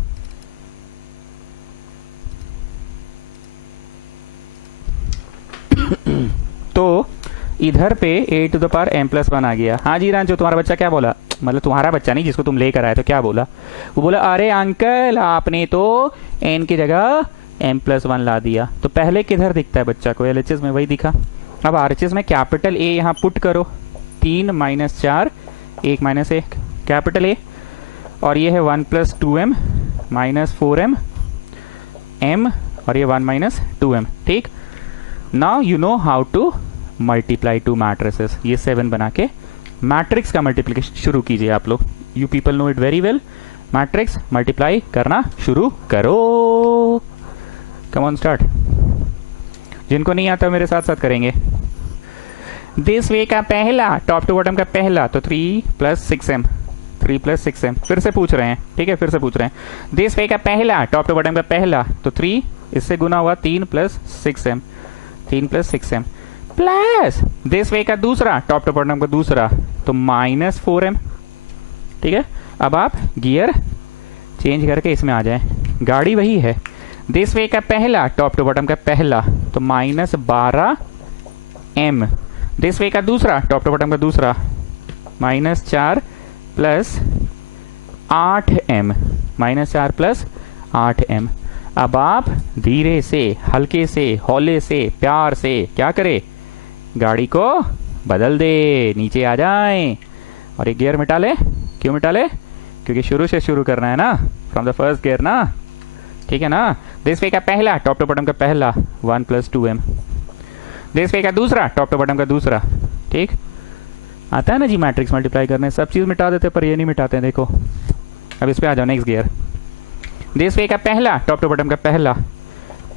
तो इधर पे a to the power m+1 आ गया। हाँ जी रांचो, तुम्हारा बच्चा क्या बोला? मतलब तुम्हारा बच्चा नहीं, जिसको तुम लेकर आए तो क्या बोला? वो बोला अरे अंकल आपने तो n की जगह m+1 ला दिया। तो पहले किधर दिखता है बच्चा को? LHS में वही दिखा। अब RHS में कैपिटल A यहाँ पुट करो, 3 - 4 1 - 1 कैपिटल A, और ये है 1 + 2m - 4m m, और ये 1 - 2m, ठीक। Now you know how to multiply two matrices. ये 7 बना के मैट्रिक्स का मल्टीप्लिकेशन शुरू कीजिए आप लोग। You people know it very well. Matrix multiply करना शुरू करो, कम ऑन स्टार्ट। जिनको नहीं आता मेरे साथ साथ करेंगे। दिस वे का पहला, टॉप टू बॉटम का पहला, तो 3 + 6m, 3 + 6m। फिर से पूछ रहे हैं, ठीक है, फिर से पूछ रहे हैं। दिस वे का पहला, टॉप टू बॉटम का पहला, तो 3 इससे गुना हुआ 3 + 6m, 3 + 6m, plus this way का दूसरा, टॉप टू बॉटम का दूसरा, तो -4m, ठीक है। अब आप गियर चेंज करके इसमें आ जाए, गाड़ी वही है। दिस वे का पहला, टॉप टू बॉटम का पहला, तो -12m। दिस वे का दूसरा, टॉप टू बॉटम का दूसरा, -4 + 8m, -4 + 8m। अब आप धीरे से, हल्के से, हौले से, प्यार से क्या करे? गाड़ी को बदल दे, नीचे आ जाए और एक गियर मिटा ले। क्यों मिटा ले? क्योंकि शुरू से शुरू करना है ना, फ्रॉम द फर्स्ट गियर ना, ठीक है ना। दिस वे का पहला, टॉप टू बॉटम का पहला, 1 + 2m। दिस वे का दूसरा, टॉप टू बॉटम का दूसरा, ठीक। आता है ना जी मैट्रिक्स मल्टीप्लाई करने, सब चीज मिटा देते पर ये नहीं मिटाते हैं, देखो। अब इस पे आ जाओ, नेक्स्ट गियर। दिस वे का पहला, टॉप टू बॉटम का पहला,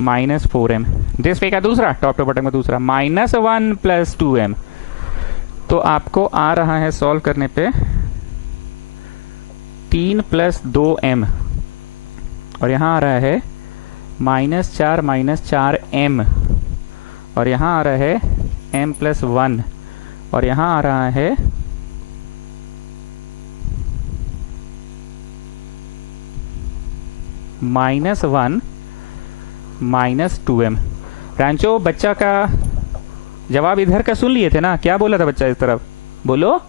-4m। दिस वे का दूसरा, टॉप टू बॉटम का दूसरा, -1 + 2m। तो आपको आ रहा है सॉल्व करने पे 3 + 2m, और यहां आ रहा है -4 - 4m, और यहां आ रहा है m+1, और यहां आ रहा है -1 -2m। रांचो बच्चा का जवाब इधर का सुन लिए थे ना, क्या बोला था बच्चा इस तरफ, बोलो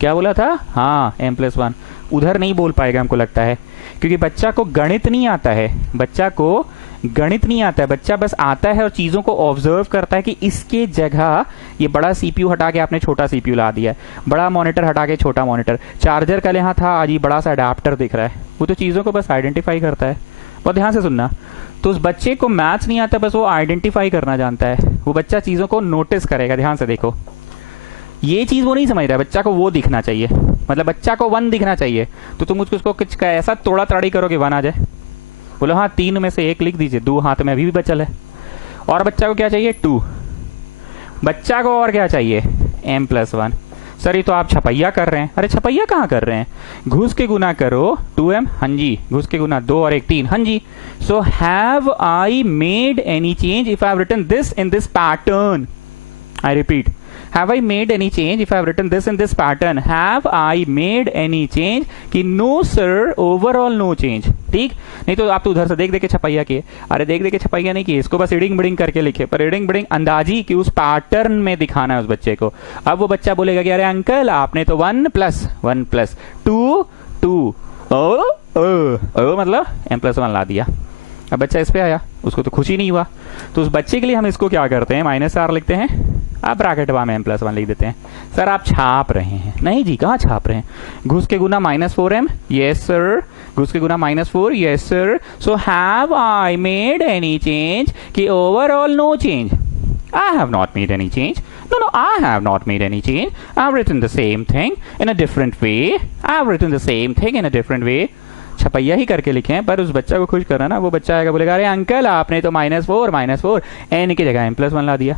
क्या बोला था? हाँ m+1। उधर नहीं बोल पाएगा हमको लगता है, क्योंकि बच्चा को गणित नहीं आता है, बच्चा को गणित नहीं आता है, बच्चा बस आता है और चीजों को ऑब्जर्व करता है कि इसके जगह ये बड़ा सीपीयू हटा के आपने छोटा सीपीयू ला दिया है, बड़ा मॉनिटर हटा के छोटा मॉनिटर, चार्जर कल यहाँ था आज ये बड़ा सा अडाप्टर दिख रहा है। वो तो चीजों को बस आइडेंटिफाई करता है। बहुत ध्यान से सुनना, तो उस बच्चे को मैथ्स नहीं आता, बस वो आइडेंटिफाई करना जानता है। वो बच्चा चीजों को नोटिस करेगा। ध्यान से देखो, ये चीज वो नहीं समझ रहा है, बच्चा को वो दिखना चाहिए, मतलब बच्चा को 1 दिखना चाहिए। तो तुम उसको कुछ ऐसा तोड़ा ताड़ी करो कि 1 आ जाए। बोलो हाँ 3 में से 1 लिख दीजिए, 2 हाथ में अभी भी बचल है। और बच्चा को क्या चाहिए? 2। बच्चा को और क्या चाहिए? m+1। सर ये तो आप छपैया कर रहे हैं। अरे छपैया कहाँ कर रहे हैं, घुस के गुना करो 2m। हाँ जी, घुस के गुना 2 और 1 3। हाँ जी। So have I made any change if I have written this in this pattern? I repeat, have I made any change if I have written this in this pattern? Have I made any change? कि no sir, overall no change। ठीक, नहीं तो आप तो उधर से देख देख के छपैया किए। अरे देख देख के छपैया नहीं किए, इसको बस रीडिंग बिडिंग करके लिखे, पर रीडिंग बिडिंग अंदाजी कि उस पैटर्न में दिखाना है उस बच्चे को। अब वो बच्चा बोलेगा कि अरे अंकल आपने तो 1 + 1 + 2 2 ओ मतलब m+1 ला दिया। अब बच्चा इस पे आया, उसको तो खुशी नहीं हुआ, तो उस बच्चे के लिए हम इसको क्या करते हैं? -r लिखते हैं, आप ब्रैकेट में m+1 लिख देते हैं। सर आप छाप रहे हैं। नहीं जी, कहाँ छाप रहे हैं? घुस के गुना -4m, यस सर। घुस के गुना -4, yes sir. So have I made any change? कि overall no change. I have not made any change. No, I have not made any change. I've written the same thing in a different way. I've written the same thing in a different way. छपैया ही करके लिखे हैं, पर उस बच्चा को खुश करना ना। वो बच्चा आएगा बोलेगा अरे अंकल आपने तो -4 n की जगह m+1 ला दिया।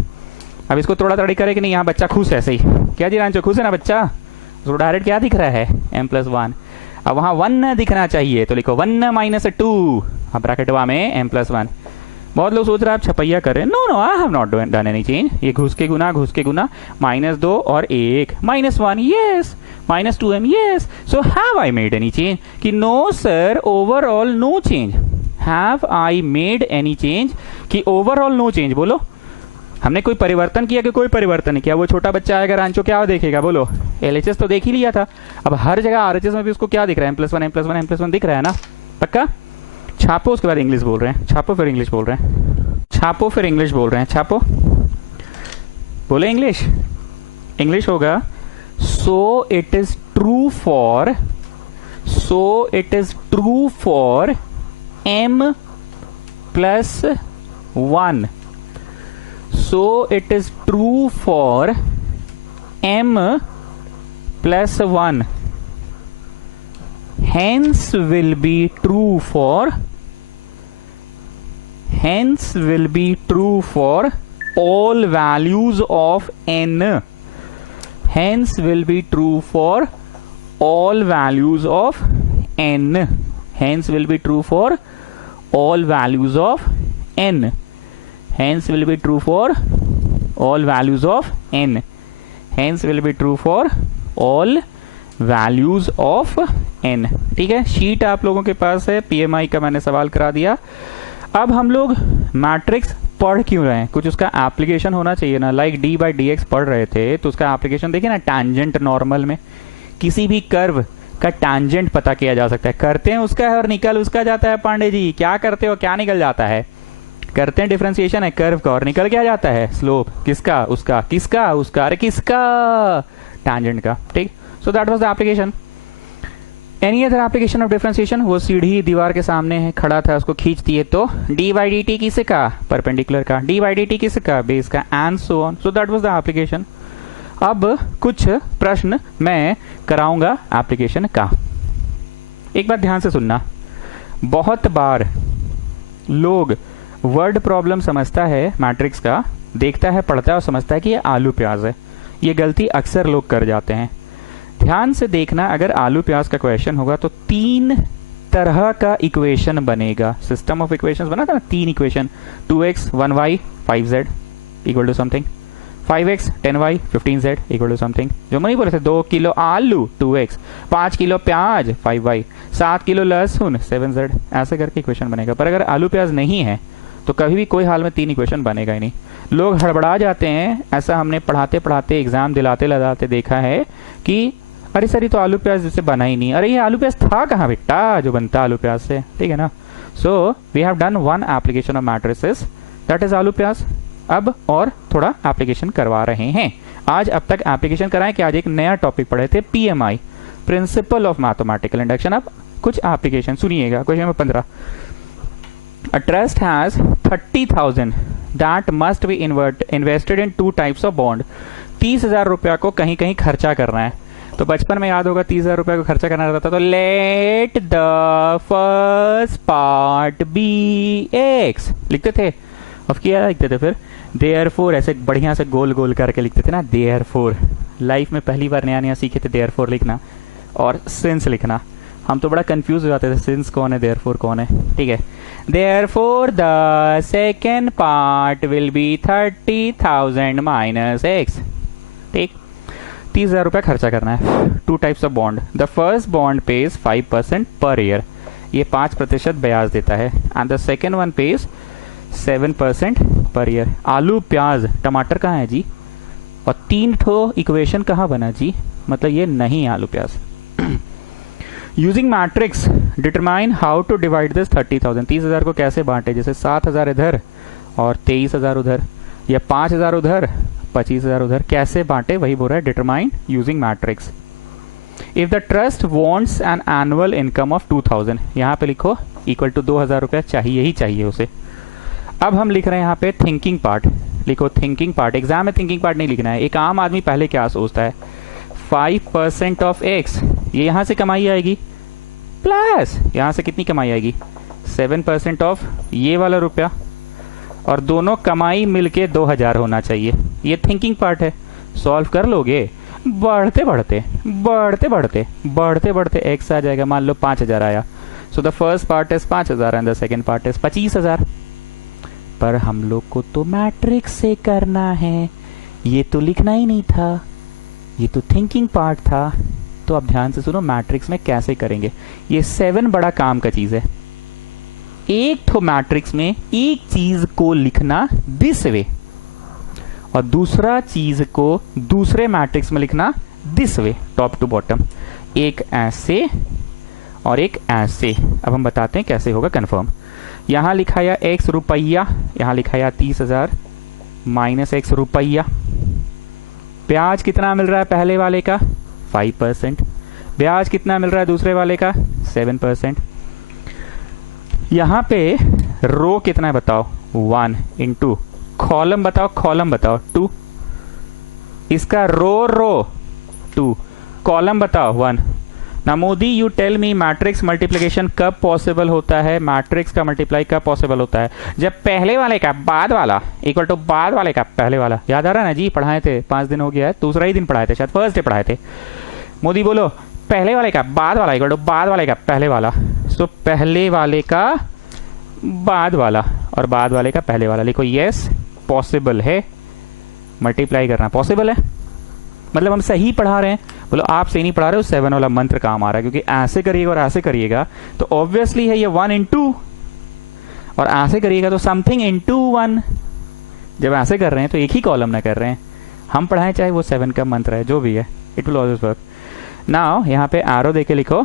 अब इसको थोड़ा तड़ी करे कि नहीं, यहाँ बच्चा खुश है। सही क्या जी रांचो, खुश है ना बच्चा? उसको डायरेक्ट क्या दिख रहा है? m+1। अब वहाँ 1 दिखना चाहिए, तो लिखो 1 - 2, अब ब्रैकेट में m+1। बहुत लोग सोच रहे हैं आप छपैया कर रहे हैं। No I have not done any change. ये घुस के गुना -2 और 1 -1, yes. -2m, yes. So have I made any change? कि no sir, overall no change. Have I made any change? कि ओवरऑल नो चेंज। बोलो हमने कोई परिवर्तन किया कि कोई परिवर्तन नहीं किया? वो छोटा बच्चा आएगा रांचो, क्या देखेगा? बोलो LHS तो देख ही लिया था। अब हर जगह RHS में भी उसको क्या दिख रहा है? m+1 दिख रहा है ना? पक्का? छापो, उसके बाद इंग्लिश बोल रहे हैं। छापो फिर इंग्लिश बोल रहे हैं। छापो फिर इंग्लिश बोल रहे हैं। छापो, बोले इंग्लिश। इंग्लिश होगा सो it is true for m+1। So it is true for m+1. Hence will be true for all values of n. Hence will be true for all values of n. Hence will be true for all values of n. Hence will be true for all values of n. Hence will be true for all values of n. ठीक है, sheet आप लोगों के पास है, PMI का मैंने सवाल करा दिया। अब हम लोग मैट्रिक्स पढ़ क्यों रहे हैं? कुछ उसका एप्लीकेशन होना चाहिए ना। लाइक d/dx पढ़ रहे थे तो उसका एप्लीकेशन देखिए ना, टैंजेंट नॉर्मल में किसी भी कर्व का टैंजेंट पता किया जा सकता है। करते हैं उसका है और निकल उसका जाता है। पांडे जी क्या करते हो, क्या निकल जाता है? करते हैं डिफरेंशिएशन है कर्व का और निकल क्या जाता है? स्लोप। किसका? उसका। किसका? उसका। अरे किसका? टैंजेंट का। ठीक, so that was the application. Any other application of differentiation? वो सीढ़ी दीवार के सामने है, खड़ा था, उसको खींच दिए तो d/dt किसका? परपेंडिकुलर का। d/dt किसका? बेस का, and so on. So that was the application. अब कुछ प्रश्न मैं कराऊंगा एप्लीकेशन का। एक बात ध्यान से सुनना, बहुत बार लोग वर्ड प्रॉब्लम समझता है मैट्रिक्स का, देखता है, पढ़ता है और समझता है कि ये आलू प्याज है। ये गलती अक्सर लोग कर जाते हैं। ध्यान से देखना, अगर आलू प्याज का क्वेश्चन होगा तो 3 तरह का इक्वेशन बनेगा। सिस्टम ऑफ इक्वेशंस बना था ना, 3 equation, 2x 1y 5z equal to something. 5x 10y 15z equal to something, जो मैं नहीं बोले थे 2 किलो आलू 2x, 5 किलो प्याज 5y, 7 किलो लहसुन 7z, ऐसे करके इक्वेशन बनेगा। पर अगर आलू प्याज नहीं है तो कभी भी कोई हाल में 3 इक्वेशन बनेगा ही नहीं। लोग हड़बड़ा जाते हैं, ऐसा हमने पढ़ाते पढ़ाते एग्जाम दिलाते लगाते देखा है कि अरे सर ये तो आलू प्याज जैसे बना ही नहीं, अरे ये आलू प्याज था कहाँ बेटा जो बनता आलू प्याज से, ठीक है ना। So we have done one application of matrices that is आलू प्याज। अब और थोड़ा एप्लीकेशन करवा रहे हैं आज। अब तक एप्लीकेशन कराएं कि आज एक नया टॉपिक पढ़े थे, PMI, principle of mathematical induction. अब कुछ एप्लीकेशन सुनिएगा। Question number 15, A trust has 30,000 that must be invested in 2 types of bond। 30,000 रुपया को कहीं कहीं खर्चा करना है। तो बचपन में याद होगा 30,000 रुपया को खर्चा करना रहता था, तो let the first part be x लिखते थे। अब क्या लिखते थे फिर, देयरफॉर, ऐसे बढ़िया से गोल गोल करके लिखते थे ना, देयरफॉर। लाइफ में पहली बार नया नया सीखे थे देयरफॉर लिखना और सिंस लिखना। हम तो बड़ा कंफ्यूज हो जाते थे, सिंस कौन है देयरफॉर कौन है, ठीक है। Therefore the second part will be 30,000 minus x, ठीक। 30,000 रुपया खर्चा करना है। 2 types of bond. The first bond page 5% per year, ये 5% ब्याज देता है, and the second one page 7% per year. आलू प्याज टमाटर कहाँ है जी, और 3 ठो इक्वेशन कहाँ बना जी, मतलब ये नहीं आलू प्याज। Using matrix determine how to divide this 30,000। 30,000 को कैसे बांटे, जैसे 7,000 इधर और 23,000 उधर, या 5,000 उधर 25,000 उधर, कैसे बांटे वही बोल रहा है, determine using matrix. If the trust wants an annual income of 2,000, यहाँ पे लिखो इक्वल टू 2,000 रुपया चाहिए ही चाहिए उसे। अब हम लिख रहे हैं यहाँ पे थिंकिंग पार्ट, लिखो थिंकिंग पार्ट। एग्जाम में थिंकिंग पार्ट नहीं लिखना है। एक आम आदमी पहले क्या सोचता है, 5% ऑफ एक्स, ये यहां से कमाई आएगी, प्लस यहां से कितनी कमाई आएगी, 7% ऑफ ये वाला रुपया, और दोनों कमाई मिलके 2,000 होना चाहिए। ये थिंकिंग पार्ट है। सॉल्व कर लोगे, बढ़ते बढ़ते बढ़ते बढ़ते बढ़ते बढ़ते एक्स आ जाएगा। मान लो 5,000 आया, so the first part is 5,000 and the second part is 25,000। पर हम लोग को तो मैट्रिक्स से करना है, ये तो लिखना ही नहीं था, ये तो थिंकिंग पार्ट था। तो अब ध्यान से सुनो मैट्रिक्स में कैसे करेंगे। ये 7 बड़ा काम का चीज है। एक तो मैट्रिक्स में एक चीज को लिखना दिस वे, और दूसरा चीज को दूसरे मैट्रिक्स में लिखना this way, top to bottom. एक ऐसे और एक ऐसे। अब हम बताते हैं कैसे होगा कंफर्म। यहां लिखाया x रुपया, यहां लिखाया 30,000 माइनस x रुपया। ब्याज कितना मिल रहा है पहले वाले का, 5%। ब्याज कितना मिल रहा है दूसरे वाले का, 7%। यहां पे रो कितना है बताओ, 1 इंटू कॉलम बताओ, कॉलम बताओ 2। इसका रो 2, कॉलम बताओ 1। ना Modi you tell me matrix multiplication कब पॉसिबल होता है, मैट्रिक्स का मल्टीप्लाई कब पॉसिबल होता है, जब पहले वाले का बाद वाला इक्वल टू बाद वाले का पहले वाला। याद आ रहा है ना जी, पढ़ाए थे 5 दिन हो गया है, दूसरा ही दिन पढ़ाए थे, शायद फर्स्ट डे पढ़ाए थे। मोदी बोलो पहले वाले का बाद वाला इक्वल टू बाद वाले का पहले वाला। सो पहले वाले का बाद वाला और बाद वाले का पहले वाला। लिखो यस पॉसिबल है, मल्टीप्लाई करना पॉसिबल है, मतलब हम सही पढ़ा रहे हैं। बोलो आप सही नहीं पढ़ा रहे हो, 7 वाला मंत्र काम आ रहा है, क्योंकि ऐसे करिएगा और ऐसे करिएगा तो ऑब्वियसली है ये 1 इंटू, और ऐसे करिएगा तो समथिंग इंटू 1। जब ऐसे कर रहे हैं तो एक ही कॉलम ना कर रहे हैं, हम पढ़ाएं चाहे वो 7 का मंत्र है जो भी है, it will always work. Now यहाँ पे एरो देके लिखो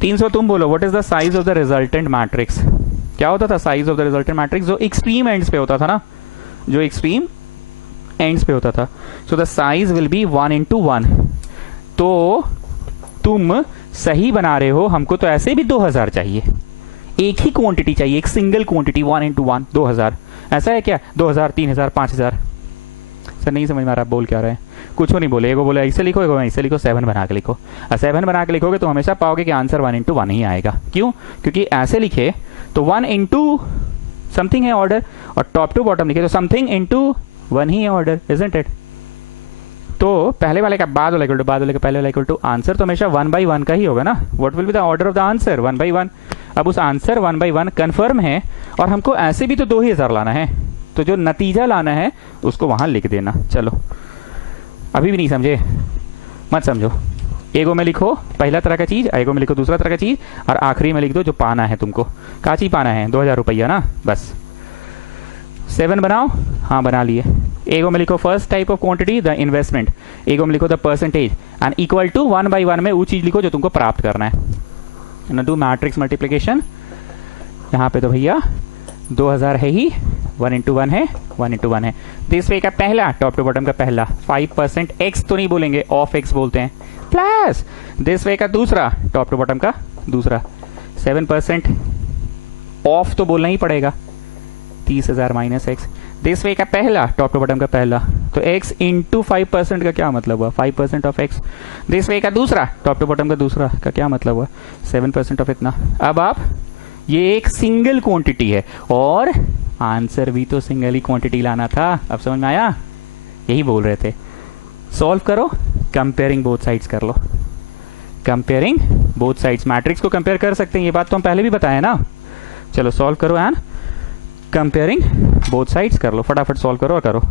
300। तुम बोलो what is the size of the resultant matrix. क्या होता था size of the resultant matrix, जो एक्सट्रीम एंड्स पे होता था ना, जो एक्सट्रीम एंड्स पे होता था। So the size will be 1 into 1। तो तुम सही बना रहे हो, हमको तो ऐसे भी 2,000 चाहिए, एक ही क्वांटिटी चाहिए, एक सिंगल क्वांटिटी 1 इंटू 1 2,000। ऐसा है क्या 2,000 3,000 5,000। सर नहीं समझ में आ रहा, बोल क्या रहे हैं, कुछ नहीं बोले। एगो बोले ऐसे लिखो, एगो ऐसे लिखो, 7 बना के लिखो। 7 बना के लिखोगे तो हमेशा पाओगे कि आंसर 1 इंटू 1 ही आएगा। क्यों, क्योंकि ऐसे लिखे तो 1 इंटू समथिंग है ऑर्डर, और टॉप टू बॉटम लिखे तो समथिंग इंटू 1 ही है ऑर्डर, इजंट इट। तो पहले वाले का बाद वाला इक्वल टू बाद वाले का पहले वाला इक्वल टू आंसर तो हमेशा 1/1 का ही होगा ना। What will be the order of the answer, 1/1। अब उस आंसर 1/1 कंफर्म है, और हमको ऐसे भी तो 2,000 लाना है, तो जो नतीजा लाना है उसको वहां लिख देना। चलो अभी भी नहीं समझे, मत समझो। एगो में लिखो पहला तरह का चीज, एगो में लिखो दूसरा तरह का चीज, और आखिरी में लिख दो जो पाना है तुमको। का चीज पाना है? 2000 रुपया ना, बस 7 बनाओ। हाँ बना लिए। एगो में लिखो first type of quantity the investment, एगो में लिखो the percentage, and equal to 1 by 1 में वो चीज लिखो जो तुमको प्राप्त करना है ना। Do matrix multiplication. यहाँ पे तो भैया 2000 है ही, 1 into 1 है, 1 into 1 है। दिस वे का पहला टॉप टू बॉटम का पहला 5% एक्स तो नहीं बोलेंगे, ऑफ एक्स बोलते हैं, प्लस दिस वे का दूसरा टॉप टू बॉटम का दूसरा 7% ऑफ तो बोलना ही पड़ेगा, 30,000 माइनस एक्स। दिस वे का पहला टॉप टू बॉटम का पहला, तो x इंटू 5% का क्या मतलब हुआ? 5% ऑफ x। दिस वे का दूसरा टॉप टू बॉटम का दूसरा का क्या मतलब हुआ? 7% ऑफ इतना। अब आप ये एक सिंगल क्वांटिटी है और आंसर भी तो सिंगल ही क्वांटिटी लाना था। अब समझ में आया? यही बोल रहे थे। सॉल्व करो, कंपेयरिंग बोथ साइड्स कर लो। कंपेयरिंग बोथ साइड्स, मैट्रिक्स को कंपेयर कर सकते हैं, ये बात तो हम पहले भी बताए ना। चलो सॉल्व करो एंड कंपेयरिंग बोथ साइड्स कर लो, फटाफट सॉल्व करो और करो।